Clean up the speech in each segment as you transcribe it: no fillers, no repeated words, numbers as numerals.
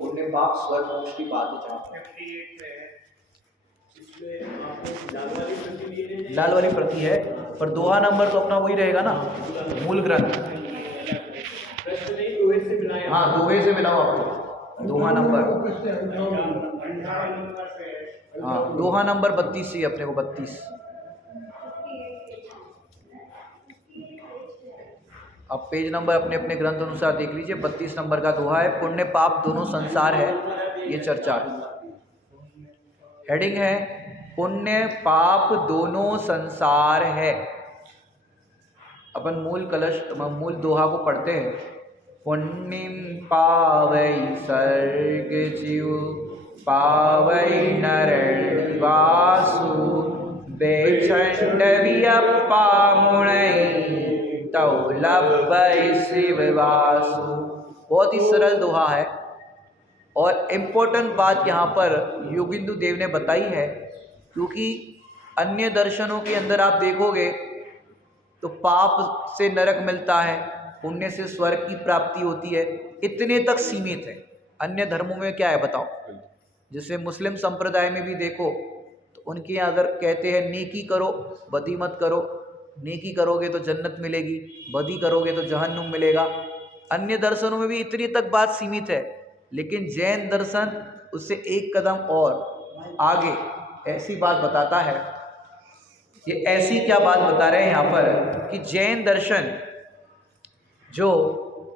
पुण्य पाप स्वर्ग मोक्ष की बात है जहाँ पर 58 है, इसमें आपको लाल वाली प्रति लिए हैं। लाल वाली प्रति है, पर दोहा नंबर तो अपना वही रहेगा ना, मूल ग्रंथ। प्रश्न नहीं, दोहे से बनाया। हाँ, दोहे से मिलाओ आपको, दोहा नंबर। 18 नंबर पे है। हाँ, दोहा नंबर 32 ही अपने को, 32। अब पेज नंबर अपने अपने ग्रंथ अनुसार देख लीजिए। 32 नंबर का दोहा है, पुण्य पाप दोनों संसार है, ये चर्चा है। हेडिंग है पुण्य पाप दोनों संसार है। अपन मूल दोहा को पढ़ते हैं। पुण्यम पावै सर्ग जीव पावै नर वासु बेचंडवियप्पा मुनै तौ लभै शिव वासु। बहुत ही सरल दोहा है और इम्पोर्टेंट बात यहाँ पर योगिंदु देव ने बताई है, क्योंकि अन्य दर्शनों के अंदर आप देखोगे तो पाप से नरक मिलता है, पुण्य से स्वर्ग की प्राप्ति होती है, इतने तक सीमित है। अन्य धर्मों में क्या है बताओ? जैसे मुस्लिम संप्रदाय में भी देखो तो उनके यहाँ अगर कहते हैं नेकी करो बदी मत करो, नेकी करोगे तो जन्नत मिलेगी, बदी करोगे तो जहन्नुम मिलेगा। अन्य दर्शनों में भी इतनी तक बात सीमित है, लेकिन जैन दर्शन उससे एक कदम और आगे ऐसी बात बताता है। ये ऐसी क्या बात बता रहे हैं यहाँ पर कि जैन दर्शन जो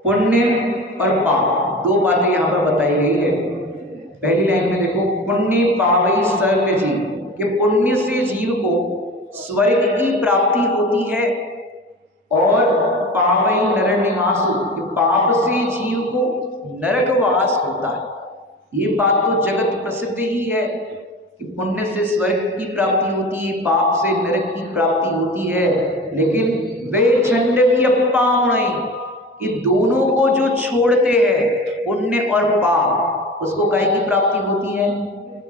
पुण्य और पाप, दो बातें यहाँ पर बताई गई है। पहली लाइन में देखो, पुण्य पावै सर्ग जीव, कि पुण्य से जीव को स्वर्ग की प्राप्ति होती है, और पावै नर निवासु, कि पाप से जीव को नरकवास होता है। ये बात तो जगत प्रसिद्ध ही है कि पुण्य से स्वर्ग की प्राप्ति होती है, पाप से नरक की प्राप्ति होती है। लेकिन वे छंडवियप्पा मुनै, कि दोनों को जो छोड़ते हैं पुण्य और पाप, उसको काय की प्राप्ति होती है?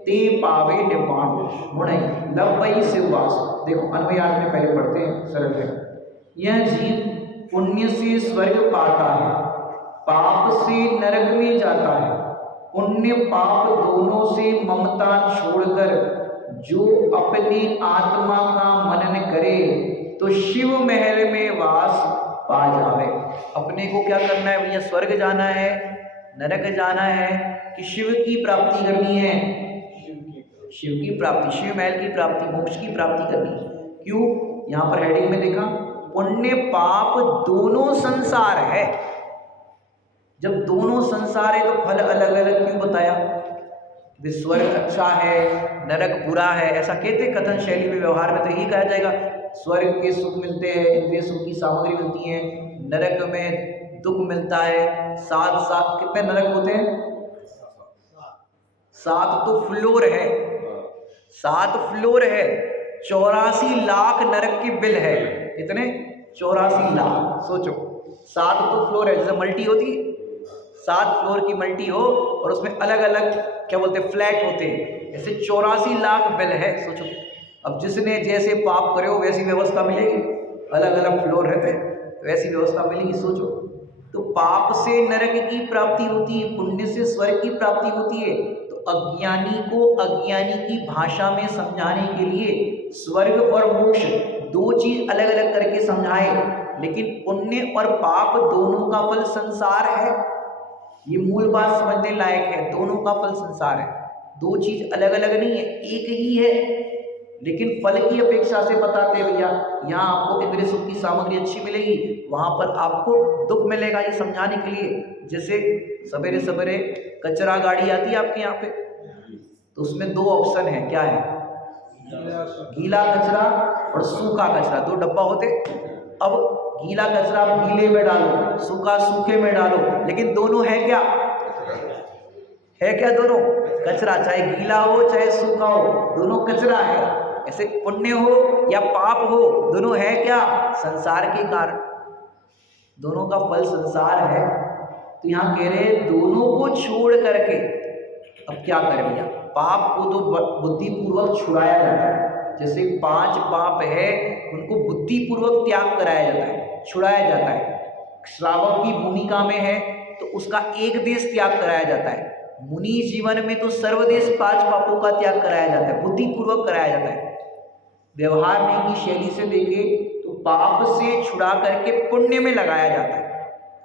ते पावे निर्वाण मुनै लभै शिव वासु। देखो अन्वयार्थ में पहले पढ़ते हैं, सरल है। यह जीव पुण्य से स्वर्ग पाता है, पाप से नरक में जाता है। पुण्य पाप दोनों से ममता छोड़कर जो अपने आत्मा का मनन करे तो शिव महल में वास पा जावे। अपने को क्या करना है भैया? स्वर्ग जाना है, नरक जाना है, कि शिव की प्राप्ति करनी है? शिव की प्राप्ति, शिव महल की प्राप्ति, मोक्ष की प्राप्ति करनी है। क्यों? यहाँ पर हेडिंग में देखा, पुण्य पाप दोनों संसार है। जब दोनों संसार है तो फल अलग अलग क्यों बताया? स्वर्ग अच्छा है, नरक बुरा है, ऐसा कहते कथन शैली में, व्यवहार में तो यही कहा जाएगा। स्वर्ग के सुख मिलते हैं, इंद्रिय सुख की सामग्री मिलती है, नरक में दुख मिलता है। सात सात कितने नरक होते हैं? 7 तो फ्लोर है, 7 फ्लोर है, 84 लाख नरक की बिल है। कितने? 84 लाख। सोचो 7 तो फ्लोर है, जैसे मल्टी होती, 7 फ्लोर की मल्टी हो और उसमें अलग अलग क्या बोलते हैं, फ्लैट होते हैं, ऐसे 84 लाख बिल है। सोचो, अब जिसने जैसे पाप करे हो वैसी व्यवस्था मिलेगी, अलग अलग फ्लोर रहते हैं वैसी व्यवस्था मिलेगी। सोचो, तो पाप से नरक की प्राप्ति होती है, पुण्य से स्वर्ग की प्राप्ति होती है। तो अज्ञानी को अज्ञानी की भाषा में समझाने के लिए स्वर्ग और मोक्ष दो चीज अलग अलग करके समझाए, लेकिन पुण्य और पाप दोनों का फल संसार है। ये मूल बात समझने लायक है, दोनों का फल संसार है, दो चीज अलग अलग नहीं है, एक ही है, लेकिन फल की अपेक्षा से बताते हैं भैया यहाँ आपको इंद्रिय सुख की सामग्री अच्छी मिलेगी, वहां पर आपको दुख मिलेगा, ये समझाने के लिए। जैसे सवेरे सवेरे कचरा गाड़ी आती है आपके यहाँ पे, तो उसमें 2 ऑप्शन है, क्या है? गीला कचरा और सूखा कचरा, 2 डब्बा होते। अब गीला कचरा आप गीले में डालो, सूखा सूखे में डालो, लेकिन दोनों है क्या? है क्या? दोनों कचरा, चाहे गीला हो चाहे सूखा हो, दोनों कचरा है। ऐसे पुण्य हो या पाप हो, दोनों है क्या? संसार के कारण, दोनों का फल संसार है। तो यहाँ कह रहे हैं दोनों को छोड़ करके अब क्या करें भैया? पाप को तो बुद्धिपूर्वक छुड़ाया जाता है, जैसे 5 पाप है उनको बुद्धिपूर्वक त्याग कराया जाता है, छुड़ाया जाता है। श्रावक की भूमिका में है तो उसका एक देश त्याग कराया जाता है, मुनि जीवन में तो सर्वदेश 5 पापों का त्याग कराया जाता है, बुद्धिपूर्वक कराया जाता है। व्यवहार में की शैली से देखे तो पाप से छुड़ा करके पुण्य में लगाया जाता है।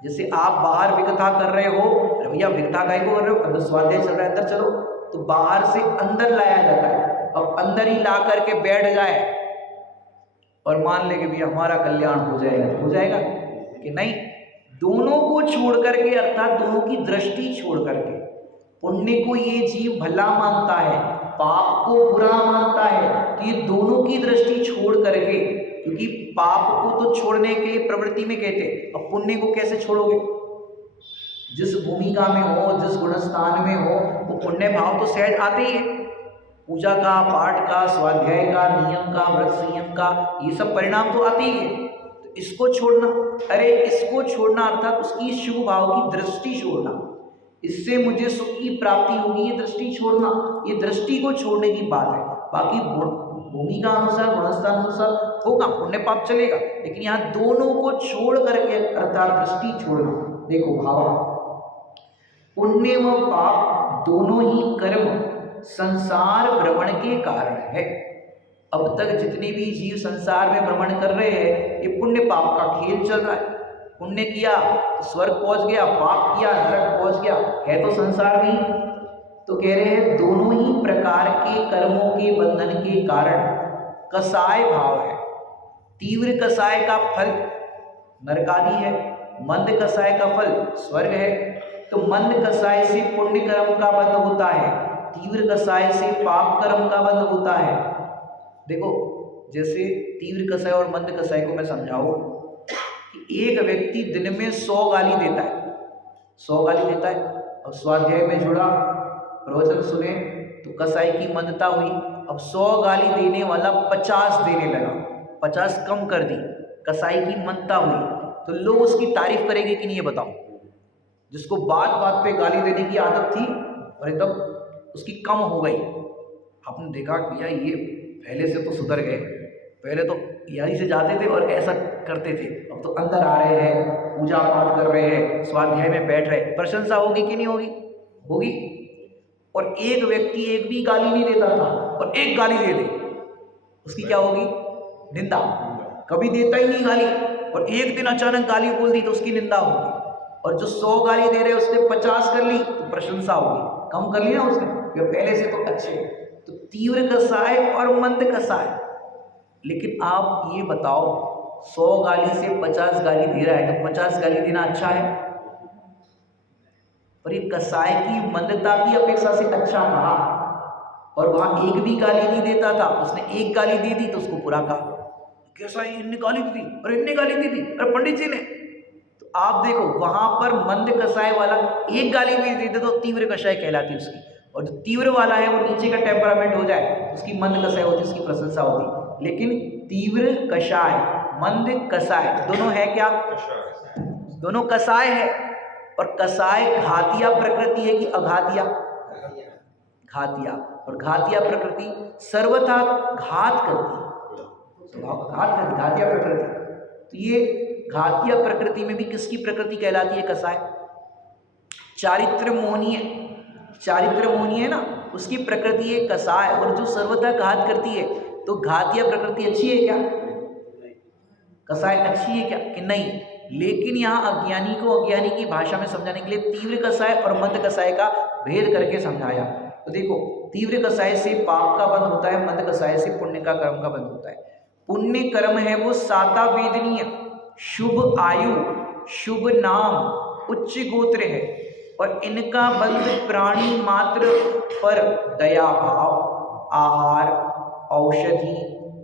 जैसे आप बाहर विकथा कर रहे हो, अरे भैया विकथा काय को कर रहे हो, अंदर स्वाध्याय चल रहा है, अंदर चलो, तो बाहर से अंदर लाया जाता है। अब अंदर ही ला करके बैठ जाए और मान ले कि भैया हमारा कल्याण हो जाएगा, तो हो जाएगा कि नहीं? दोनों को छोड़ करके, अर्थात दोनों की दृष्टि छोड़ करके, पुण्य को ये जीव भला मानता है, पाप को बुरा मानता है, तो ये दोनों की दृष्टि छोड़ करके, क्योंकि पाप को तो छोड़ने के लिए प्रवृत्ति में कहते, अब पुण्य को कैसे छोड़ोगे? जिस भूमिका में हो, जिस गुणस्थान में हो, वो पुण्य भाव तो सहज आते ही है। पूजा का, पाठ का, स्वाध्याय का, नियम का, व्रत संयम का, ये सब परिणाम तो आते ही है। तो इसको छोड़ना, अरे इसको छोड़ना अर्थात उसकी शुभ भाव की दृष्टि छोड़ना, इससे मुझे सुख की प्राप्ति होगी, ये दृष्टि छोड़ना, ये दृष्टि को छोड़ने की बात है। बाकी भूमिका अनुसार, गुणस्थान अनुसार होगा, पुण्य पाप चलेगा, लेकिन यहाँ दोनों को छोड़ करके अर्थात दृष्टि छोड़ना। देखो भाव, पुण्य व पाप दोनों ही कर्म संसार भ्रमण के कारण है। अब तक जितने भी जीव संसार में भ्रमण कर रहे हैं, ये पुण्य पाप का खेल चल रहा है। पुण्य किया तो स्वर्ग पहुंच गया, पाप किया नरक पहुंच गया, है तो संसार में ही। तो कह रहे हैं दोनों ही प्रकार के कर्मों के बंधन के कारण कसाय भाव है। तीव्र कसाय का फल नरकादि है, मंद कसाय का फल स्वर्ग है। तो मंद कसाय से पुण्य कर्म का बंध होता है, तीव्र कसाय से पाप कर्म का बंध होता है। देखो जैसे तीव्र कसाय और मंद कसाय को मैं समझाऊं कि एक व्यक्ति दिन में 100 गाली देता है, 100 गाली देता है। अब स्वाध्याय में जुड़ा, प्रवचन सुने तो कसाई की मंदता हुई। अब 100 गाली देने वाला 50 देने लगा, 50 कम कर दी, कसाई की मंदता हुई। तो लोग उसकी तारीफ करेंगे कि नहीं, ये बताओ? जिसको बात बात पे गाली देने की आदत थी और तब उसकी कम हो गई। आपने देखा भैया ये पहले से तो सुधर गए, पहले तो यहीं से जाते थे और ऐसा करते थे, अब तो अंदर आ रहे हैं, पूजा पाठ कर रहे हैं, स्वाध्याय में बैठ रहे हैं। प्रशंसा होगी कि नहीं होगी? होगी। और एक व्यक्ति एक भी गाली नहीं देता था और एक गाली दे दे, उसकी क्या होगी? निंदा। कभी देता ही नहीं गाली और एक दिन अचानक गाली बोल दी तो उसकी निंदा होगी। और जो 100 गाली दे रहे उसने 50 कर ली तो प्रशंसा होगी, कम कर ली ना उसने, पहले से तो अच्छे। तो तीव्र कसाय और मंद कसाय। लेकिन आप ये बताओ 100 गाली से 50 गाली दे रहा है तो 50 गाली देना अच्छा है? पर ये कसाय की मंदता की अपेक्षा से अच्छा कहा। और वहां एक भी गाली नहीं देता था, उसने एक गाली दे दी तो उसको बुरा कहा, कैसा इनने गाली दी और इनने गाली दी थी और पंडित जी ने। तो आप देखो वहां पर मंद कसाय वाला एक गाली भी दे तो तीव्र कसाय कहलाती उसकी, और जो तीव्र वाला है वो नीचे का टेम्परामेंट हो जाए उसकी मंद कसाय होती, उसकी प्रशंसा होती। लेकिन तीव्र कसाय मंद कसाय दोनों है क्या? दोनों कसाय है। और कसाय घातिया प्रकृति है कि अघातिया? घातिया। और घातिया प्रकृति सर्वथा घात करती है, स्वभाव घात करती, घातिया प्रकृति। तो ये घातिया प्रकृति में भी किसकी प्रकृति कहलाती है? कसाय। चारित्र मोहनीय, चारित्र मोहनीय है ना, उसकी प्रकृति है कसाय। और जो सर्वथा घात करती है तो घातिया प्रकृति अच्छी है क्या? कसाय अच्छी है क्या? कि नहीं। लेकिन यहाँ अज्ञानी को अज्ञानी की भाषा में समझाने के लिए तीव्र कसाय और मंद कसाय का भेद करके समझाया। तो देखो तीव्र कसाय से पाप का बंध होता है, मंद कसाय से पुण्य का कर्म का बंध होता है। पुण्य कर्म है वो साता वेदनीय, शुभ आयु, शुभ नाम, उच्च गोत्र है। और इनका बंध प्राणी मात्र पर दया भाव, आहार, औषधि,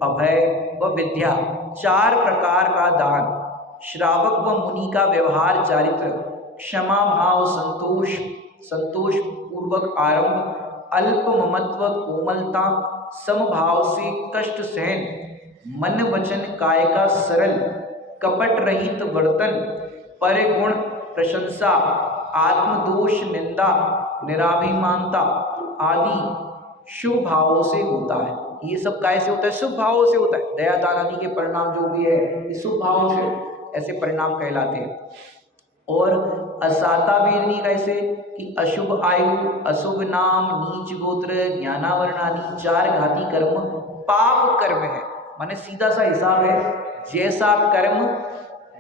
अभय व विद्या, 4 प्रकार का दान, श्रावक व मुनि का व्यवहार चारित्र, क्षमा भाव, संतोष पूर्वक आरंभ, अल्प ममत्व, कोमलता, समभाव से कष्ट सहन, मन वचन काय का सरल, कपट रहित वर्तन, परिगुण प्रशंसा, आत्मदोष निंदा, निराभिमानता आदि शुभ भावों से होता है। ये सब काय से होता है? शुभ भावों से होता है। दया दान आदि के परिणाम जो भी है ये शुभ भावों से ऐसे परिणाम कहलाते हैं। और असाता वेदनी कैसे कि अशुभ आयु, अशुभ नाम, नीच गोत्र, ज्ञानावरणादि 4 घाती कर्म पाप कर्म है। माने सीधा सा हिसाब है, जैसा कर्म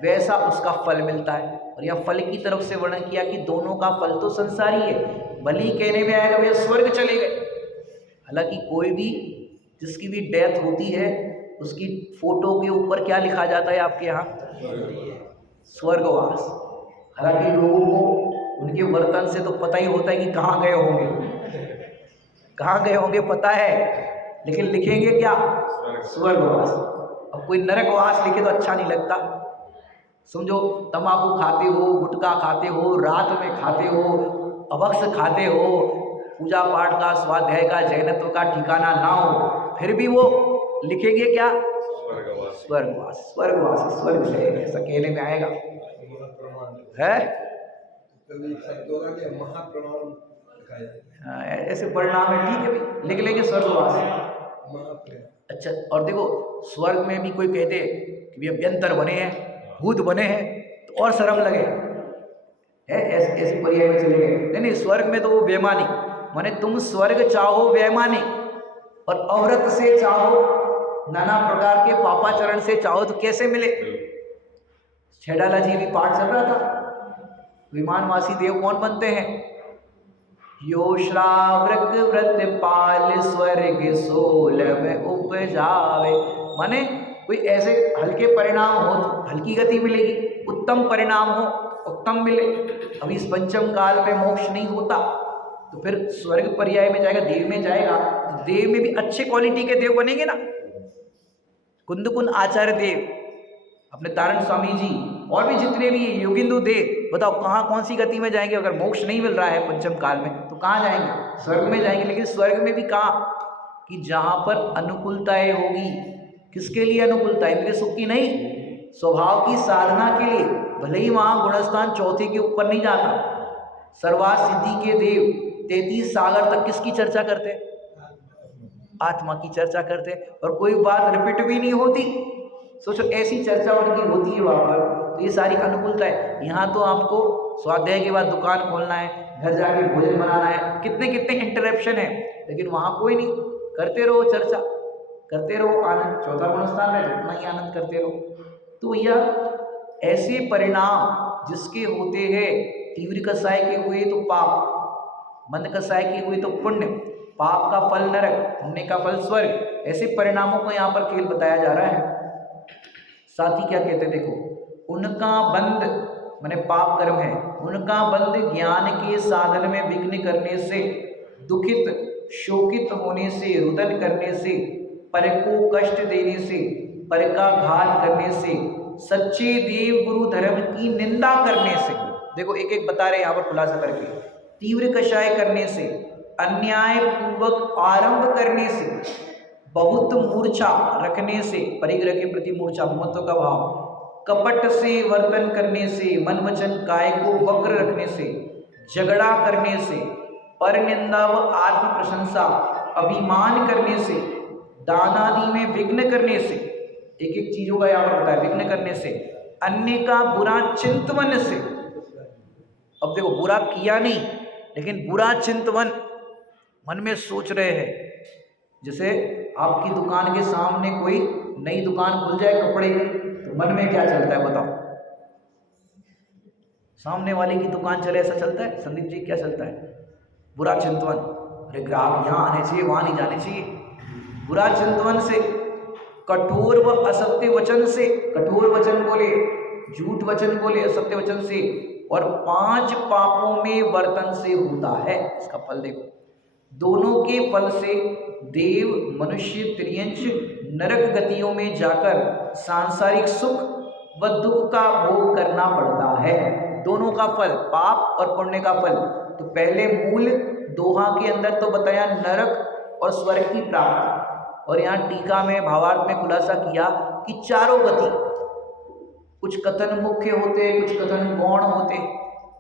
वैसा उसका फल मिलता है। और यह फल की तरफ से वर्णन किया कि दोनों का फल तो संसारी है। भली कहने में आएगा भैया स्वर्ग चले गए, हालांकि कोई भी जिसकी भी डेथ होती है उसकी फोटो के ऊपर क्या लिखा जाता है आपके यहाँ? स्वर्गवास। हालांकि लोगों को उनके वर्तन से तो पता ही होता है कि कहाँ गए होंगे, कहाँ गए होंगे पता है, लेकिन लिखेंगे क्या? स्वर्गवास। अब कोई नरकवास लिखे तो अच्छा नहीं लगता। समझो तंबाकू खाते हो, गुटखा खाते हो, रात में खाते हो, अभक्ष खाते हो, पूजा पाठ का, स्वाध्याय का, जैनत्व का ठिकाना ना हो, फिर भी वो लिखेंगे क्या? स्वर्गवास। स्वर्गवास, स्वर्ग है, ऐसा कहने में आएगा है। ऐसे परिणाम है, ठीक है भाई, लिख लेंगे स्वर्गवास। अच्छा, और देखो स्वर्ग में भी कोई कहते कि अभ्यंतर बने हैं, भूत बने हैं, तो और शर्म लगे है, ऐसी पर्याय में चले गए। नहीं, स्वर्ग में तो वो वैमानिक, माने तुम स्वर्ग चाहो वैमानिक और अवृत से चाहो, नाना प्रकार के पापाचरण से चाहो तो कैसे मिले? छेडाला जी भी पाठ चल रहा था, विमानवासी देव कौन बनते हैं? यो श्रावृक व्रत पाल स्वर्ग सोलभ उपजावे। माने कोई ऐसे हल्के परिणाम हो तो हल्की गति मिलेगी, उत्तम परिणाम हो उत्तम मिले। अभी इस पंचम काल में मोक्ष नहीं होता तो फिर स्वर्ग पर्याय में जाएगा, देव में जाएगा, तो देव में भी अच्छे क्वालिटी के देव बनेंगे ना। कुंदकुन आचार्य देव, अपने तारण स्वामी जी, और भी जितने भी योगिंदु देव, बताओ कहाँ कौन सी गति में जाएंगे? अगर मोक्ष नहीं मिल रहा है पंचम काल में तो कहाँ जाएंगे? स्वर्ग में जाएंगे। लेकिन स्वर्ग में भी कहाँ? कि जहाँ पर अनुकूलताएं होगी। किसके लिए अनुकूलता? इंद्रिय सुख की नहीं, स्वभाव की साधना के लिए। भले ही वहाँ गुणस्थान चौथे के ऊपर नहीं जाता। सर्वार्थ सिद्धि के देव 33 सागर तक किसकी चर्चा करते? आत्मा की चर्चा करते, और कोई बात रिपीट भी नहीं होती। सोचो ऐसी चर्चा उनकी होती है वहाँ पर, तो ये सारी अनुकूलता है। यहाँ तो आपको स्वाध्याय के बाद दुकान खोलना है, घर जाके भोजन बनाना है, कितने कितने इंटरप्शन है, लेकिन वहाँ कोई नहीं। करते रहो चर्चा, करते रहो आनंद, चौथा गुणस्थान में जितना ही आनंद करते रहो। तो यह ऐसे परिणाम जिसके होते हैं, तीव्र कसाय के हुए तो पाप, मंद कसाय के हुए तो पुण्य, पाप का फल नरक, पुण्य का फल स्वर्ग। ऐसे परिणामों को यहाँ पर खेल बताया जा रहा है। साथ ही क्या कहते देखो, उनका बंध माने पाप कर्म है, उनका बंध ज्ञान के साधन में विघ्न करने से, दुखित शोकित होने से, रुदन करने से, पर को कष्ट देने से, पर का घात करने से, सच्चे देव गुरु धर्म की निंदा करने से। देखो एक एक बता रहे यहाँ पर खुलासा करके। तीव्र कषाय करने से, अन्याय पूर्वक आरंभ करने से, बहुत मूर्छा रखने से, परिग्रह के प्रति मूर्छा, महत्व का भाव, कपट से वर्तन करने से, मन वचन काय को वक्र रखने से, झगड़ा करने से, पर निंदा व आत्म प्रशंसा, अभिमान करने से, दान आदि में विघ्न करने से, एक एक चीजों का यहाँ पर बताया, विघ्न करने से, अन्य का बुरा चिंतवन से। अब देखो बुरा किया नहीं, लेकिन बुरा चिंतवन मन में सोच रहे हैं। जैसे आपकी दुकान के सामने कोई नई दुकान खुल जाए कपड़े की, तो मन में क्या चलता है बताओ? सामने वाले की दुकान चले ऐसा चलता है? संदीप जी क्या चलता है? बुरा चिंतवन, अरे ग्राहक यहाँ आने चाहिए, वहाँ नहीं जाने चाहिए। बुरा चिंतवन से, कठोर व असत्य वचन से, कठोर वचन बोले, झूठ वचन बोले, असत्य वचन से, और 5 पापों में वर्तन से होता है। इसका फल देखो, दोनों के फल से देव, मनुष्य, त्रियंश, नरक गतियों में जाकर सांसारिक सुख व दुख का भोग करना पड़ता है। दोनों का फल, पाप और पुण्य का फल। तो पहले मूल दोहा के अंदर तो बताया नरक और स्वर्ग की प्राप्ति, और यहाँ टीका में भावार्थ में खुलासा किया कि चारों गति, कुछ कथन मुख्य होते, कुछ कथन गौण होते।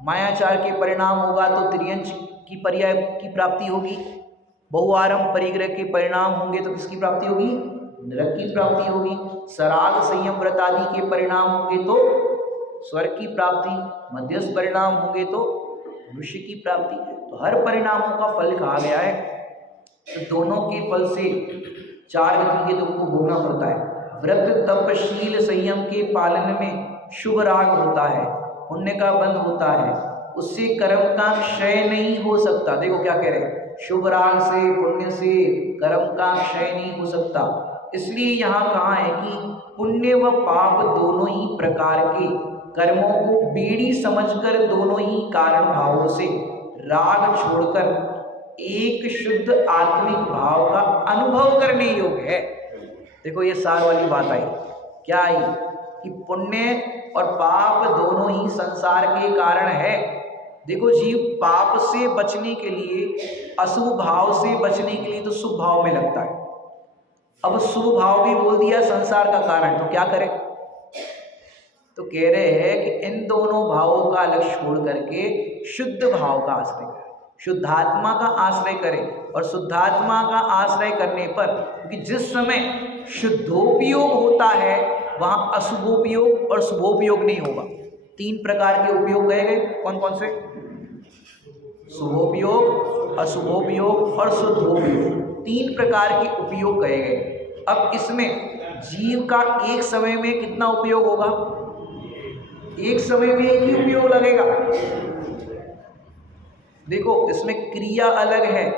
मायाचार के परिणाम होगा तो त्रियंश की पर्याय की प्राप्ति होगी, बहुआरंभ परिग्रह के परिणाम होंगे तो किसकी प्राप्ति होगी? नरक की प्राप्ति होगी। सराग संयम व्रत आदि के परिणाम होंगे तो स्वर्ग की प्राप्ति, मध्यस्थ परिणाम होंगे तो मनुष्य की प्राप्ति। तो हर परिणामों का फल कहा गया है। तो दोनों के फल से 4 गति के दुख को भोगना पड़ता है। व्रत तप शील संयम के पालन में शुभ राग होता है, पुण्य का बंध होता है, उससे कर्म का क्षय नहीं हो सकता। देखो क्या कह रहे हैं, शुभ राग से पुण्य से कर्म का क्षय नहीं हो सकता। इसलिए यहाँ कहा है कि पुण्य व पाप दोनों ही प्रकार के कर्मों को बेड़ी समझकर दोनों ही कारण भावों से राग छोड़कर एक शुद्ध आत्मिक भाव का अनुभव करने योग्य है। देखो ये सार वाली बात आई, क्या आई कि पुण्य और पाप दोनों ही संसार के कारण है। देखो जीव पाप से बचने के लिए, अशुभ भाव से बचने के लिए तो शुभ भाव में लगता है। अब शुभ भाव भी बोल दिया संसार का कारण, तो क्या करें? तो कह रहे हैं कि इन दोनों भावों का अलग छोड़ करके शुद्ध भाव का आश्रय करें, शुद्धात्मा का आश्रय करें। और शुद्धात्मा का आश्रय करने पर, क्योंकि जिस समय शुद्धोपयोग होता है वहाँ अशुभोपयोग और शुभोपयोग नहीं होगा। 3 प्रकार के उपयोग कहे गए, कौन कौन से? शुभोपयोग, अशुभोपयोग और शुद्धोपयोग, 3 प्रकार के उपयोग कहे गए। अब इसमें जीव का एक समय में कितना उपयोग होगा? एक समय में एक ही उपयोग लगेगा। देखो इसमें क्रिया अलग है,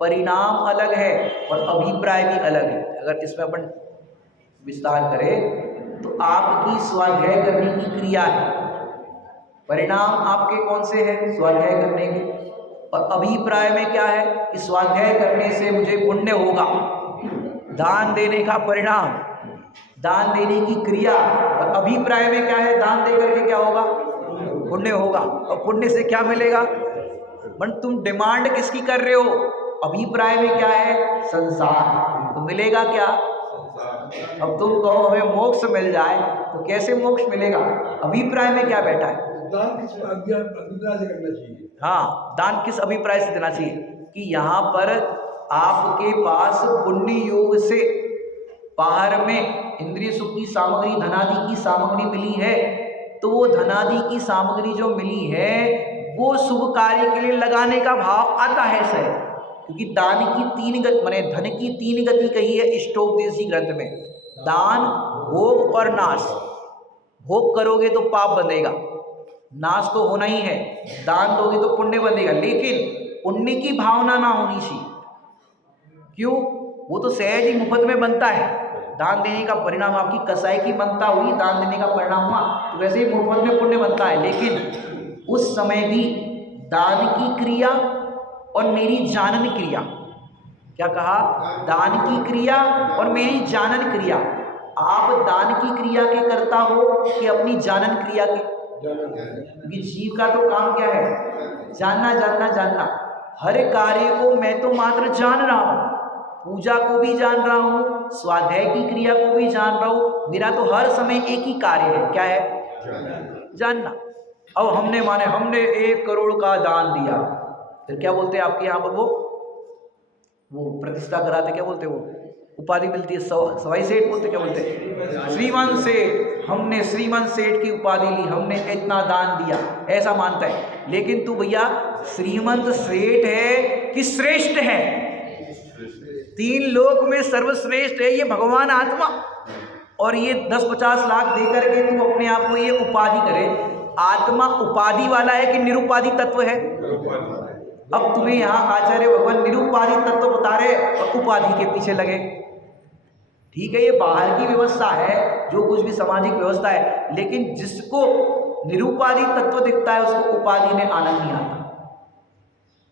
परिणाम अलग है और अभिप्राय भी अलग है। अगर इसमें अपन विस्तार करें तो आपकी स्वाध्याय करने की क्रिया है, परिणाम आपके कौन से हैं? स्वाध्याय करने के। और अभिप्राय में क्या है कि स्वाध्याय करने से मुझे पुण्य होगा, दान देने का परिणाम, दान देने की क्रिया। और अभिप्राय में क्या है? दान दे करके क्या होगा? पुण्य होगा। और पुण्य से क्या मिलेगा? बट तुम डिमांड किसकी कर रहे हो? अभिप्राय में क्या है? संसार। तो मिलेगा क्या? अब तुम कहो हमें मोक्ष मिल जाए, तो कैसे मोक्ष मिलेगा? अभिप्राय में क्या बैठा है? दान किस अभिप्राय से करना चाहिए? हाँ, दान किस अभिप्राय से देना चाहिए कि यहाँ पर आपके पास पुण्य योग से बाहर में इंद्रिय सुख की सामग्री, धनादि की सामग्री मिली है, तो वो धनादि की सामग्री जो मिली है वो शुभ कार्य के लिए लगाने का भाव आता है सर। क्योंकि दान की 3 गति, माने धन की 3 गति कही है इष्टोपदेशी ग्रंथ में, दान, भोग और नाश। भोग करोगे तो पाप बंधेगा, नाश तो होना ही है, दान दोगे तो पुण्य बंधेगा। लेकिन पुण्य की भावना ना होनी चाहिए। क्यों? वो तो सहज ही मुफ्त में बनता है। दान देने का परिणाम आपकी कसाई की बनता हुई, दान देने का परिणाम हुआ, तो वैसे ही मुफ्त में पुण्य बनता है। लेकिन उस समय भी दान की क्रिया और मेरी जानन क्रिया, क्या कहा? दान की क्रिया और मेरी जानन क्रिया। आप दान की क्रिया के करता हो कि अपनी जानन क्रिया के? क्योंकि जीव का तो काम क्या है? जानना जानना जानना। हर कार्य को मैं तो मात्र जान रहा हूँ, पूजा को भी जान रहा हूँ, स्वाध्याय की क्रिया को भी जान रहा हूँ। मेरा तो हर समय एक ही कार्य है, क्या है? जानना। अब हमने 1 करोड़ का दान दिया, फिर क्या बोलते हैं आपके यहाँ पर? वो प्रतिष्ठा कराते, क्या बोलते हैं? वो उपाधि मिलती है, सवाई सेठ बोलते, क्या बोलते हैं? श्रीमंत सेठ। हमने श्रीमंत सेठ की उपाधि ली, हमने इतना दान दिया, ऐसा मानता है। लेकिन तू भैया श्रीमंत सेठ है कि श्रेष्ठ है? 3 लोक में सर्वश्रेष्ठ है ये भगवान आत्मा, और ये 10-50 लाख दे करके तू अपने आप को ये उपाधि करे। आत्मा उपाधि वाला है कि निरुपाधि तत्व है? अब तुम्हें यहाँ आचार्य भगवान निरुपाधि तत्व बता रहे और उपाधि के पीछे लगे। ठीक है, ये बाहर की व्यवस्था है, जो कुछ भी सामाजिक व्यवस्था है, लेकिन जिसको निरुपाधि तत्व दिखता है उसको उपाधि में आनंद नहीं आता।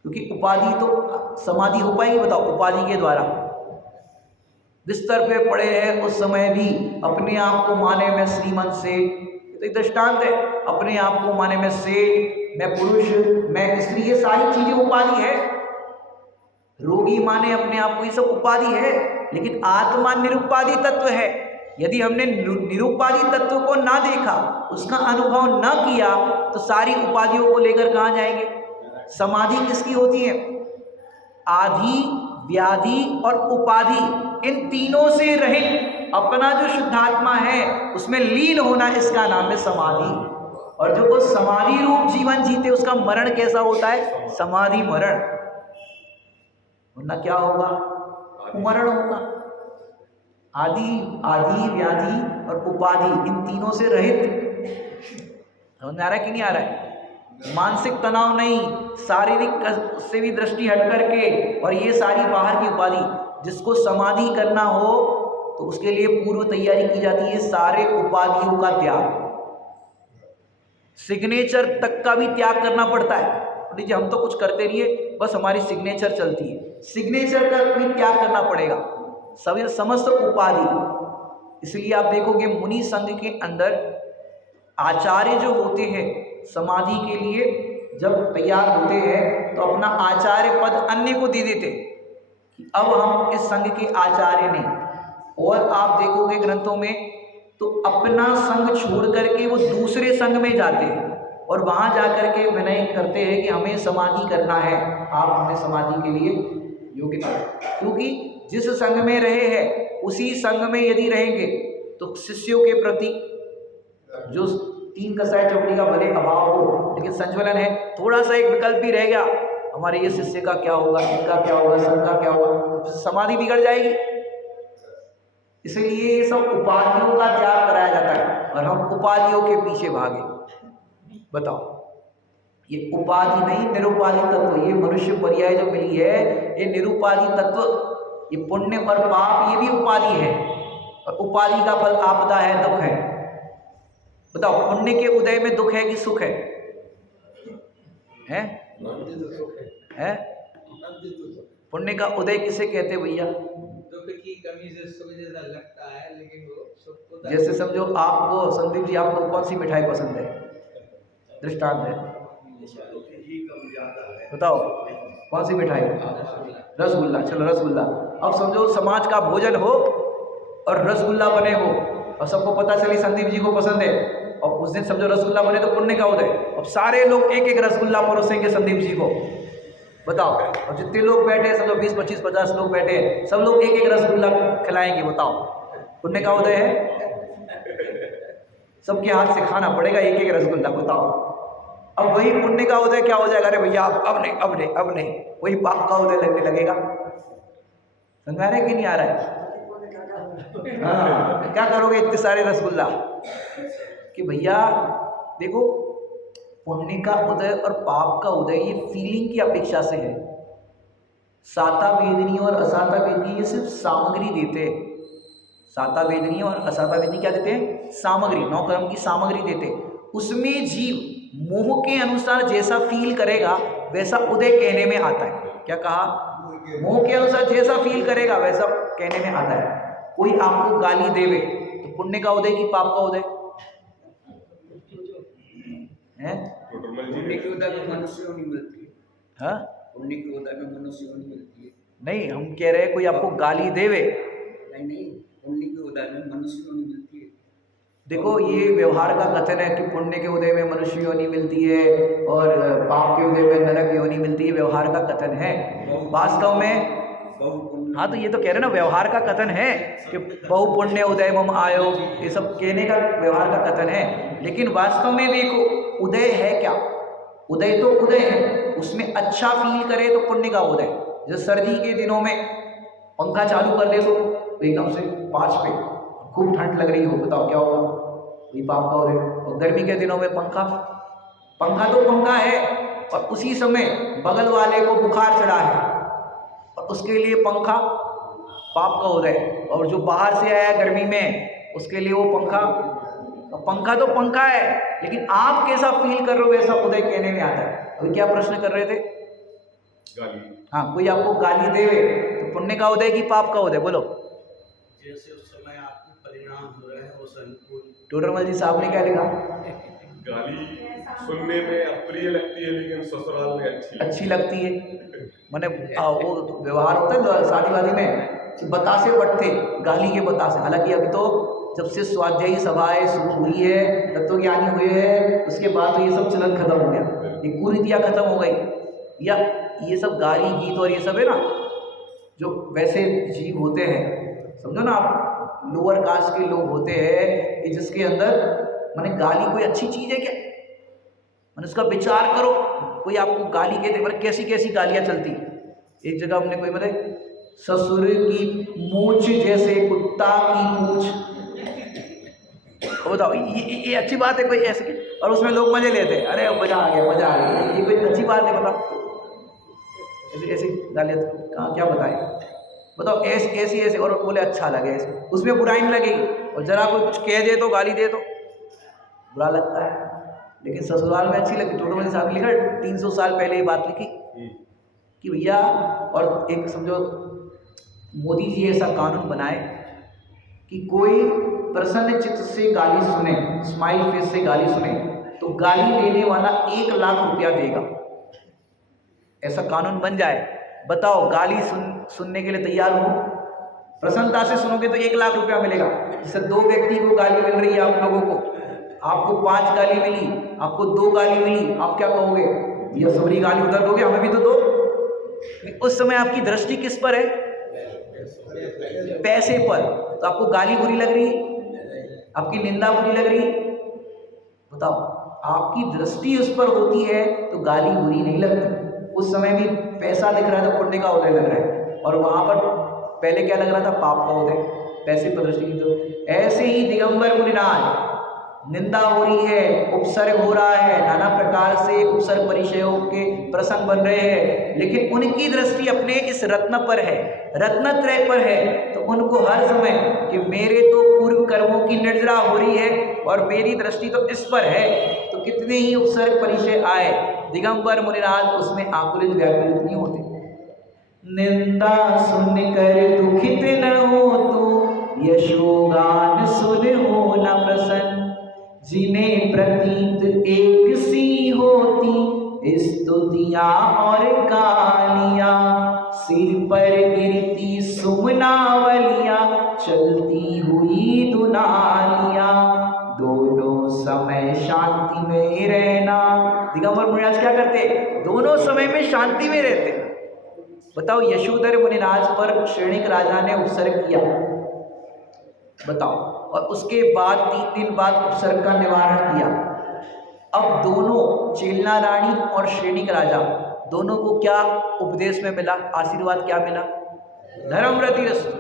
क्योंकि उपाधि तो समाधि हो पाएगी, बताओ, उपाधि के द्वारा। बिस्तर पे पड़े हैं उस समय भी अपने आप को माने मैं श्रीमंत सेठ, तो एक दृष्टांत है। अपने आप को माने मैं सेठ, मैं पुरुष, मैं स्त्री, ये सारी चीजें उपाधि है। रोगी माने अपने आप को, ये सब उपाधि है। लेकिन आत्मा निरुपाधि तत्व है। यदि हमने निरुपाधि तत्व को ना देखा, उसका अनुभव ना किया, तो सारी उपाधियों को लेकर कहाँ जाएंगे? समाधि किसकी होती है? आधि, व्याधि और उपाधि, इन तीनों से रहित अपना जो शुद्धात्मा है उसमें लीन होना, इसका नाम है समाधि। और जो वो समाधि रूप जीवन जीते उसका मरण कैसा होता है? समाधि मरण। वरना क्या होगा? मरण होगा। आदि आदि व्याधि और उपाधि इन तीनों से रहित। समझ में आ रहा है कि नहीं आ रहा है? मानसिक तनाव नहीं, शारीरिक से भी दृष्टि हट करके, और ये सारी बाहर की उपाधि। जिसको समाधि करना हो तो उसके लिए पूर्व तैयारी की जाती है, सारे उपाधियों का त्याग, सिग्नेचर तक का भी त्याग करना पड़ता है। देखिए हम तो कुछ करते नहीं है, बस हमारी सिग्नेचर चलती है, सिग्नेचर का भी त्याग करना पड़ेगा, सभी समस्त उपाधि। इसलिए आप देखोगे मुनि संघ के अंदर आचार्य जो होते हैं समाधि के लिए जब तैयार होते हैं तो अपना आचार्य पद अन्य को दे देते कि अब हम इस संघ के आचार्य नहीं। और आप देखोगे ग्रंथों में तो अपना संघ छोड़ करके वो दूसरे संघ में जाते हैं और वहां जाकर के विनय करते हैं कि हमें समाधि करना है, आप हमें समाधि के लिए योग्यता। क्योंकि जिस संघ में रहे हैं उसी संघ में यदि रहेंगे तो शिष्यों के प्रति जो तीन कसाय चौकड़ी का भले अभाव हो लेकिन संज्वलन है, थोड़ा सा एक विकल्प ही रह गया, हमारे ये शिष्य का क्या होगा, इनका क्या होगा, संघ का क्या होगा, तो समाधि बिगड़ जाएगी। इसलिए ये सब उपाधियों का त्याग कराया जाता है और हम उपाधियों के पीछे भागे। बताओ, ये उपाधि नहीं निरुपाधि तत्व, ये मनुष्य पर्याय जो मिली है ये निरुपाधि तत्व, ये पुण्य और पाप ये भी उपाधि है और उपाधि का फल आपदा है, दुख है। बताओ पुण्य के उदय में दुख है कि सुख है? हैं? हैं? पुण्य का उदय किसे कहते भैया? दुख की कमी से सुख जैसा लगता है लेकिन वो सुख को जैसे समझो आपको, संदीप जी आपको कौन सी मिठाई पसंद है? दृष्टांत है, बताओ कौन सी मिठाई? रसगुल्ला। चलो रसगुल्ला। अब समझो समाज का भोजन हो और रसगुल्ला बने हो और सबको पता चली संदीप जी को पसंद है और उस दिन समझो रसगुल्ला बने तो पुण्य का उदय। अब सारे लोग एक एक रसगुल्ला परोसेंगे संदीप जी को। बताओ, और जितने लोग बैठे समझो 20 25 50 लोग बैठे, सब लोग एक एक रसगुल्ला खिलाएंगे। बताओ पुण्य का उदय है? सबके हाथ से खाना पड़ेगा एक एक रसगुल्ला। बताओ अब वही पुण्य का उदय क्या हो जाएगा? अरे भैया अब नहीं अब नहीं अब नहीं, वही पाप का उदय लगने लगेगा। समझ में आ रहा है कि नहीं आ रहा है? हाँ, क्या करोगे इतने सारे रसगुल्ला? कि भैया देखो पुण्य का उदय और पाप का उदय ये फीलिंग की अपेक्षा से है। साता वेदनी और असाता वेदनी ये सिर्फ सामग्री देते हैं। साता वेदनी और असाता वेदनी क्या देते हैं? सामग्री, 9 कर्म की सामग्री देते। उसमें जीव मोह के अनुसार जैसा फील करेगा वैसा उदय कहने में आता है। क्या कहा? मोह के अनुसार जैसा फील करेगा वैसा कहने में आता है। कोई आपको गाली देवे तो पुण्य का उदय कि पाप का उदय है? पुण्य की उदय में मनुष्य होनी मिलती है। हाँ, पुण्य की उदय में मनुष्य होनी मिलती है। नहीं हम कह रहे हैं कोई आपको गाली देवे, नहीं, पुण्य की उदय में मनुष्य होनी मिलती है। देखो ये व्यवहार का कथन है कि पुण्य के उदय में मनुष्य योनि मिलती है और पाप के उदय में नरक योनि मिलती है, व्यवहार का कथन है। वास्तव में हाँ तो ये तो कह रहे ना व्यवहार का कथन है कि बहु पुण्य उदय मम आयो, ये सब कहने का व्यवहार का कथन है। लेकिन वास्तव में देखो उदय है क्या? उदय तो उदय है, उसमें अच्छा फील करे तो पुण्य का उदय। जैसे सर्दी के दिनों में पंखा चालू कर दे तो एकदम से 5 पे खूब ठंड लग रही हो, बताओ क्या होगा? वही पाप का उदय। और गर्मी के दिनों में पंखा तो पंखा है और उसी समय बगल वाले को बुखार चढ़ा है और उसके लिए पंखा पाप का उदय। और जो बाहर से आया गर्मी में उसके लिए वो पंखा तो पंखा है, लेकिन आप कैसा फील कर रहे हो वैसा उदय कहने में आता है। अभी क्या प्रश्न कर रहे थे? गाली। हाँ, कोई आपको गाली देवे तो पुण्य का उदय कि पाप का उदय? बोलो। जैसे उस समय आपको परिणाम हो रहे हैं उस अनुकूल। टोडरमल जी साहब ने क्या लिखा? गाली सुनने में अप्रिय लगती है लेकिन ससुराल में अच्छी लगती है। मैंने वो व्यवहार होता है शादी वादी में, बतासे बढ़ते गाली के बतासे। हालांकि अभी तो जब से स्वाध्यायी सभाएं शुरू हुई है, तत्वज्ञानी हुए हैं, उसके बाद तो ये सब चलन खत्म हो गया, ये कुरीतियाँ खत्म हो गई। या ये सब गाली गीत और ये सब है ना, जो वैसे जीव होते हैं, समझो ना आप, लोअर कास्ट के लोग होते हैं कि जिसके अंदर माने गाली कोई अच्छी चीज़ है क्या? मैंने उसका विचार करो, कोई आपको गाली कहते, मतलब कैसी कैसी गालियाँ चलती। एक जगह हमने कोई मतलब ससुर की मूछ जैसे कुत्ता की मूछ, बताओ ये अच्छी बात है कोई ऐसे? और उसमें लोग मजे लेते हैं, अरे मजा आ गया मजा आ गया, ये कोई अच्छी बात है? बताओ ऐसी ऐसी गालियाँ कहाँ क्या बताएं, बताओ ऐसी ऐसी, और बोले अच्छा लगे ऐसे, उसमें बुराई नहीं लगेगी। और जरा कोई कुछ कह दे तो, गाली दे तो बुरा लगता है, लेकिन ससुराल में अच्छी लगती। टोटो साहब ने लिखा 300 साल पहले ये बात लिखी कि भैया, और एक समझो मोदी जी ऐसा कानून बनाए कि कोई प्रसन्न चित्त से गाली सुने, स्माइल फेस से गाली सुने, तो गाली देने वाला 1 लाख रुपया देगा। ऐसा कानून बन जाए, बताओ गाली सुनने के लिए तैयार हो? प्रसन्नता से सुनोगे तो 1 लाख रुपया मिलेगा। जैसे 2 व्यक्ति को गाली मिल रही है, आप लोगों को, आपको 5 गाली मिली, आपको 2 गाली मिली, आप क्या कहोगे? ये सबरी गाली उधर दोगे, हमें भी तो दो। उस समय आपकी दृष्टि किस पर है? पैसे पर। तो आपको गाली बुरी लग रही है, आपकी निंदा बुरी लग रही है? बताओ, आपकी दृष्टि उस पर होती है तो गाली बुरी नहीं लगती। उस समय भी पैसा दिख रहा है तो पुण्य का उदय लग रहा है, और वहां पर पहले क्या लग रहा था? पाप का उदय, पैसे पर दृष्टि की। तो ऐसे ही दिगंबर मुनिनाथ, निंदा हो रही है, उपसर्ग हो रहा है, नाना प्रकार से उपसर्ग परिचयों के प्रसंग बन रहे हैं, लेकिन उनकी दृष्टि अपने इस रत्न पर है, रत्नत्रय पर है। तो उनको हर समय कि मेरे तो पूर्व कर्मों की निर्जरा हो रही है और मेरी दृष्टि तो इस पर है, तो कितने ही उपसर्ग परिचय आए, दिगंबर मुनिनाथ उसमें आकुलित व्याकुलित नहीं होते। निंदा सुन कर दुखित न हो तू, यशोगान सुन हो न प्रसन्न, जिन्हें प्रतीत एक सी होती स्तुतियाँ और गालियाँ, सिर पर गिरती सुमनावलियाँ, चलती हुई दुनालियाँ, दोनों समय शांति में रहना। दिगंबर मुनिनाथ क्या करते? दोनों समय में शांति में रहते। बताओ, यशोधर मुनिनाथ पर श्रेणिक राजा ने उपसर्ग किया, बताओ, और उसके बाद 3 दिन बाद उपसर्ग का निवारण किया। अब दोनों चेलना रानी और श्रेणिक राजा दोनों को क्या उपदेश में मिला? आशीर्वाद क्या मिला? धर्म रतिरस्तु।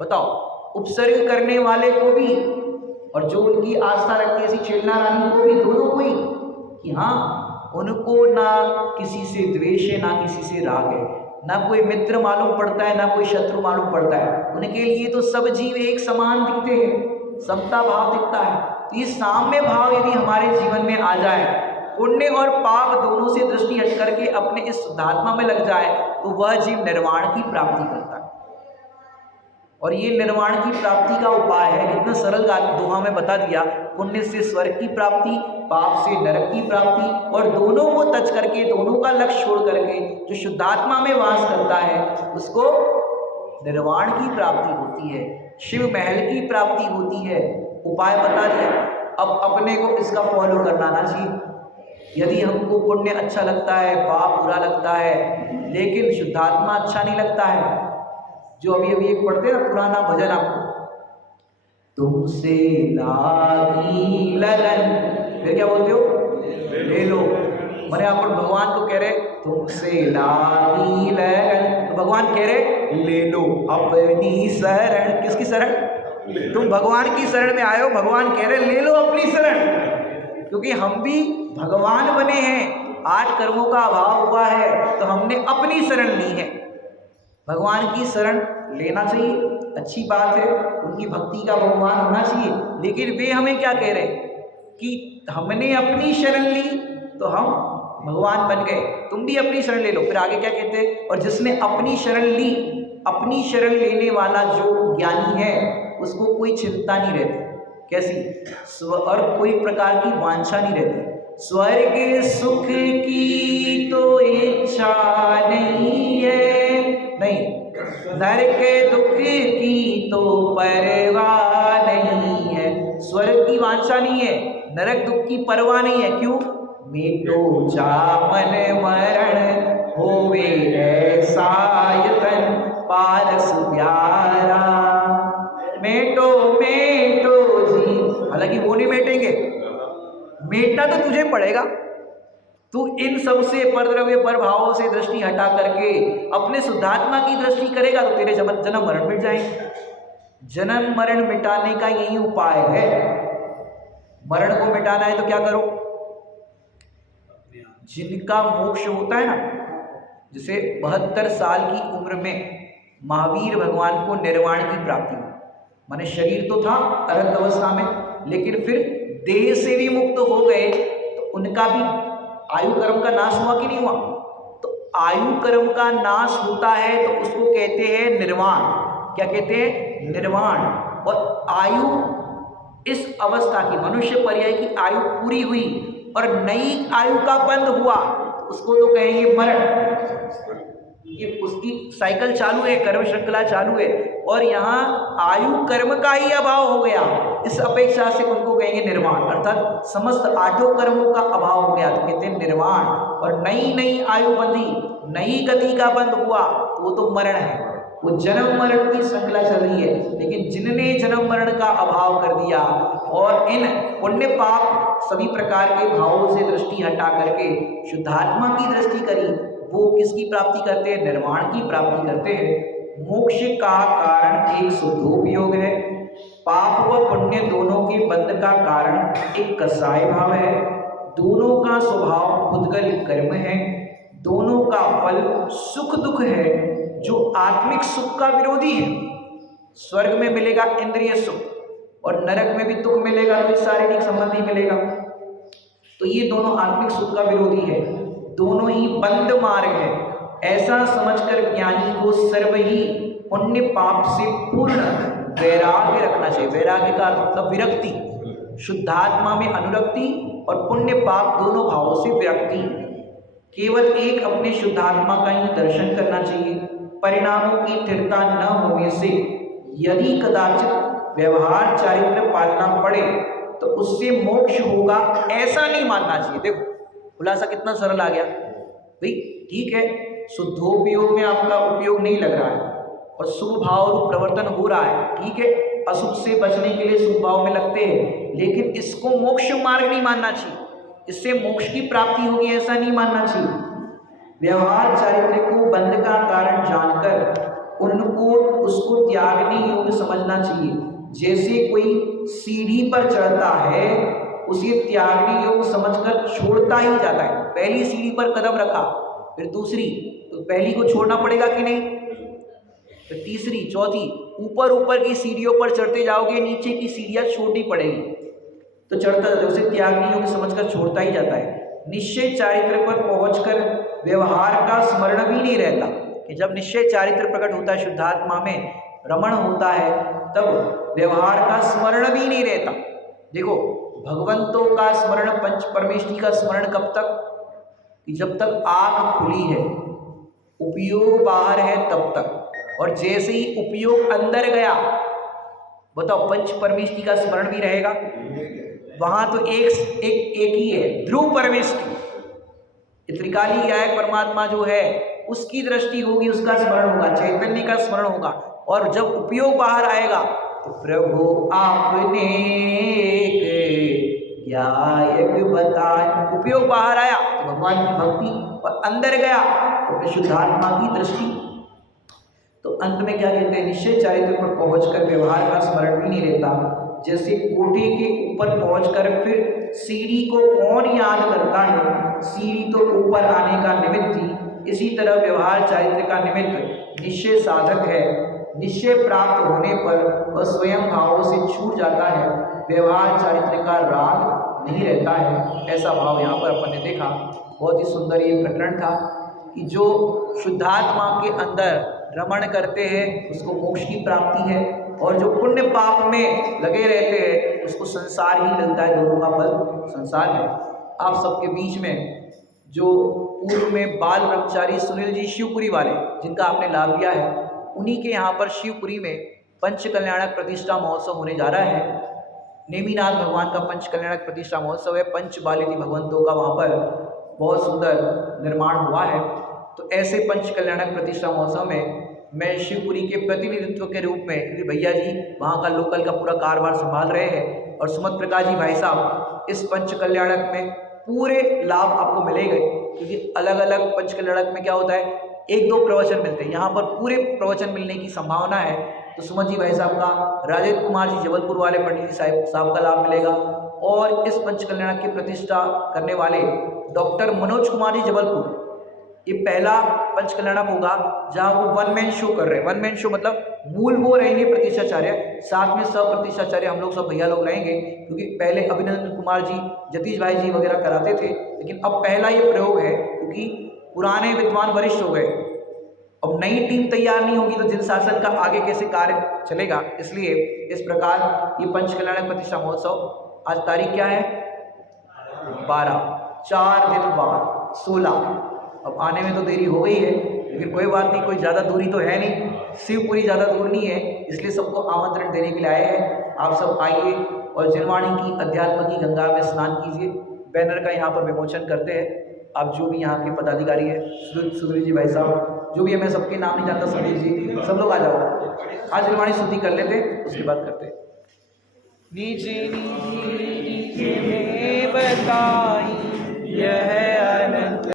बताओ, उपसर्ग करने वाले को भी और जो उनकी आस्था रखती है ऐसी चेलना रानी को भी, दोनों को ही, कि हाँ उनको ना किसी से द्वेष है, ना किसी से राग है, ना कोई मित्र मालूम पड़ता है, ना कोई शत्रु मालूम पड़ता है। उनके लिए तो सब जीव एक समान दिखते हैं, समता भाव दिखता है। तो ये साम्य भाव यदि हमारे जीवन में आ जाए, पुण्य और पाप दोनों से दृष्टि हट करके अपने इस शुद्धात्मा में लग जाए, तो वह जीव निर्वाण की प्राप्ति करता है। और ये निर्वाण की प्राप्ति का उपाय है, कितना सरल दोहा में बता दिया। पुण्य से स्वर्ग की प्राप्ति, पाप से नरक की प्राप्ति, और दोनों को तज करके, दोनों का लक्ष्य छोड़ करके जो शुद्धात्मा में वास करता है उसको निर्वाण की प्राप्ति होती है, शिव महल की प्राप्ति होती है। उपाय बता दिया। अब अपने को इसका फॉलो करना ना चाहिए। यदि हमको पुण्य अच्छा लगता है, पाप बुरा लगता है, लेकिन शुद्धात्मा अच्छा नहीं लगता है, जो अभी एक पढ़ते हैं ना पुराना भजन, आपको तुमसे लागी लगन, फिर क्या बोलते हो? ले लो। मैंने आप भगवान को कह रहे तुमसे लागी लगन, तो भगवान कह रहे ले लो अपनी शरण। किसकी शरण? तुम भगवान की शरण में आए हो, भगवान कह रहे ले लो अपनी शरण, क्योंकि हम भी भगवान बने हैं। 8 कर्मों का अभाव हुआ है तो हमने अपनी शरण ली है। भगवान की शरण लेना चाहिए, अच्छी बात है, उनकी भक्ति का बहुमान होना चाहिए, लेकिन वे हमें क्या कह रहे कि हमने अपनी शरण ली तो हम भगवान बन गए, तुम भी अपनी शरण ले लो। फिर आगे क्या कहते हैं? और जिसने अपनी शरण ली, अपनी शरण लेने वाला जो ज्ञानी है उसको कोई चिंता नहीं रहती। कैसी? और कोई प्रकार की वांछा नहीं रहती। स्वर्ग सुख की तो इच्छा नहीं है, नहीं, नरक दुख की तो परवाह नहीं है। स्वर्ग की वांछा नहीं है, नरक दुख की परवाह नहीं है। क्यों? मिटो जामन मरण होवे ऐसा यतन पारस प्यारा। मेटो मेटो जी, हालांकि वो नहीं मेटेंगे, मेटना तो तुझे पड़ेगा। तू इन सबसे परद्रव्य पर भावों से दृष्टि हटा करके अपने शुद्धात्मा की दृष्टि करेगा तो तेरे जन्म मरण मिट जाएंगे। जन्म मरण मिटाने का यही उपाय है। मरण को मिटाना है तो क्या करो? जिनका मोक्ष होता है ना, जैसे 72 साल की उम्र में महावीर भगवान को निर्वाण की प्राप्ति हुई, माने शरीर तो था अरहत अवस्था में, लेकिन फिर देह से भी मुक्त हो गए, तो उनका भी आयु कर्म का नाश हुआ कि नहीं हुआ? तो आयु कर्म का नाश होता है तो उसको कहते हैं निर्वाण। क्या कहते हैं? निर्वाण। और आयु इस अवस्था की, मनुष्य पर्याय की आयु पूरी हुई और नई आयु का बंध हुआ, उसको तो कहेंगे मरण। ये उसकी साइकिल चालू है, कर्म श्रृंखला चालू है, और यहाँ आयु कर्म का ही अभाव हो गया, इस अपेक्षा से उनको कहेंगे निर्वाण। अर्थात समस्त 8 कर्मों का अभाव हो गया तो कहते हैं निर्वाण। और नई नई आयु बंधी, नई गति का बंध हुआ तो वो तो मरण है, वो जन्म मरण की श्रृंखला चल रही है। लेकिन जिनने जन्म मरण का अभाव कर दिया और इन पुण्य पाप सभी प्रकार के भावों से दृष्टि हटा करके शुद्धात्मा की दृष्टि करी, वो किसकी प्राप्ति करते हैं? निर्वाण की प्राप्ति करते हैं। मोक्ष का कारण एक शुद्धोपयोग है, पाप व पुण्य दोनों के बंध का कारण एक कसाय भाव है, दोनों का स्वभाव उद्गल कर्म है, दोनों का फल सुख दुख है जो आत्मिक सुख का विरोधी है। स्वर्ग में मिलेगा इंद्रिय सुख और नरक में भी दुख मिलेगा तो शारीरिक संबंधी मिलेगा, तो ये दोनों आत्मिक सुख का विरोधी है, दोनों ही बंद मार्ग है। ऐसा समझकर ज्ञानी को सर्व ही पुण्य पाप से पूर्ण वैराग्य रखना चाहिए। वैराग्य का अर्थ मतलब विरक्ति, शुद्धात्मा में अनुरक्ति और पुण्य पाप दोनों भावों से विरक्ति। केवल एक अपने शुद्धात्मा का ही दर्शन करना चाहिए। परिणामों की स्थिरता न होने से यदि कदाचित व्यवहार चारित्र पालना पड़े तो उससे मोक्ष होगा, ऐसा नहीं मानना चाहिए। देखो खुलासा कितना सरल आ गया भाई। ठीक है, शुद्धोपयोग में आपका उपयोग नहीं लग रहा है और शुभ भाव रूप प्रवर्तन हो रहा है, ठीक है, अशुभ से बचने के लिए शुभ भाव में लगते हैं, लेकिन इसको मोक्ष मार्ग नहीं मानना चाहिए, इससे मोक्ष की प्राप्ति होगी ऐसा नहीं मानना चाहिए। व्यवहार चारित्र को बंध का कारण जानकर उनको उसको त्यागने योग्य समझना चाहिए। जैसे कोई सीढ़ी पर चढ़ता है उसे त्यागने योग्य समझकर छोड़ता ही जाता है। पहली सीढ़ी पर कदम रखा फिर दूसरी, तो पहली को छोड़ना पड़ेगा कि नहीं, फिर तीसरी चौथी, ऊपर ऊपर की सीढ़ियों पर चढ़ते जाओगे, नीचे की सीढ़ियाँ छोड़नी पड़ेगी, तो चढ़ता जाता है, उसे त्यागने योग्य समझकर छोड़ता ही जाता है। निश्चय चारित्र पर पहुंचकर व्यवहार का स्मरण भी नहीं रहता, कि जब निश्चय चारित्र प्रकट होता है, शुद्धात्मा में रमण होता है, तब व्यवहार का स्मरण भी नहीं रहता। देखो भगवंतों का स्मरण, पंच परमेष्टि का स्मरण कब तक? कि जब तक आँख खुली है, उपयोग बाहर है तब तक, और जैसे ही उपयोग अंदर गया, बताओ पंच परमेष्टि का स्मरण भी रहेगा? वहाँ तो एक ही है, ध्रुव परमेष्टि। त्रिकाली गायक परमात्मा जो है उसकी दृष्टि होगी, उसका स्मरण होगा, चैतन्य का स्मरण होगा। और जब उपयोग बाहर आएगा तो प्रभु आपने गायक बताए, उपयोग बाहर आया तो भगवान की भक्ति, और अंदर गया तो शुद्धात्मा की दृष्टि। तो अंत में क्या कहते हैं? निश्चय चारित्र पर पहुंचकर व्यवहार का स्मरण भी नहीं रहता। जैसे कोठे के ऊपर पहुंचकर फिर सीढ़ी को कौन याद करता है, सीढ़ी तो ऊपर आने का निमित्त थी, इसी तरह व्यवहार चारित्र का निमित्त निश्चय साधक है। निश्चय प्राप्त होने पर वह स्वयं भावों से छूट जाता है, व्यवहार चारित्र का राग नहीं रहता है। ऐसा भाव यहाँ पर अपन ने देखा। बहुत ही सुंदर ये प्रकरण था कि जो शुद्धात्मा के अंदर रमण करते हैं उसको मोक्ष की प्राप्ति है, और जो पुण्य पाप में लगे रहते हैं उसको संसार ही मिलता है, दोनों का फल संसार है। आप सबके बीच में जो पूर्व में बाल ब्रह्मचारी सुनील जी शिवपुरी वाले, जिनका आपने लाभ लिया है, उन्हीं के यहाँ पर शिवपुरी में पंच कल्याणक प्रतिष्ठा महोत्सव होने जा रहा है। नेमिनाथ भगवान का पंच कल्याणक प्रतिष्ठा महोत्सव है, पंच बालिनी भगवंतों का वहाँ पर बहुत सुंदर निर्माण हुआ है। तो ऐसे पंच कल्याणक प्रतिष्ठा महोत्सव में मैं शिवपुरी के प्रतिनिधित्व के रूप में, क्योंकि भैया जी वहाँ का लोकल का पूरा कारोबार संभाल रहे हैं, और सुमत प्रकाश जी भाई साहब इस पंच कल्याणक में पूरे लाभ आपको मिलेंगे, क्योंकि अलग अलग पंच कल्याणक में क्या होता है, एक दो प्रवचन मिलते हैं, यहाँ पर पूरे प्रवचन मिलने की संभावना है। तो सुमन जी भाई साहब का, राजेंद्र कुमार जी जबलपुर वाले पंडित जी साहब का लाभ मिलेगा, और इस पंच कल्याणक की प्रतिष्ठा करने वाले डॉक्टर मनोज कुमार जी जबलपुर, ये पहला पंच कल्याणक होगा जहां वो वन मैन शो कर रहे हैं। वन मैन शो मतलब मूल वो रहेंगे प्रतिष्ठाचार्य, साथ में सब प्रतिष्ठाचार्य हम लोग सब भैया लोग रहेंगे, क्योंकि पहले अभिनंदन कुमार जी, जतीश भाई जी वगैरह कराते थे, लेकिन अब पहला ये प्रयोग है, क्योंकि पुराने विद्वान वरिष्ठ हो गए, अब नई टीम तैयार नहीं होगी तो जिन शासन का आगे कैसे कार्य चलेगा। इसलिए इस प्रकार ये पंच कल्याणक प्रतिष्ठा महोत्सव, आज तारीख क्या है 12, 4 दिन बाद 16, अब आने में तो देरी हो गई है, लेकिन कोई बात नहीं, कोई ज़्यादा दूरी तो है नहीं, शिवपुरी ज़्यादा दूर नहीं है, इसलिए सबको आमंत्रण देने के लिए आए हैं। आप सब आइए और जिनवाणी की अध्यात्म की गंगा में स्नान कीजिए। बैनर का यहाँ पर विमोचन करते हैं, आप जो भी यहाँ के पदाधिकारी है, सुधीर जी भाई साहब, जो भी है, मैं सबके नाम नहीं जानता, समीर जी, सब लोग आ जाओ, आज जिनवाणी शुद्धि कर लेते, उसके बाद करते। नीचे नीचे में बता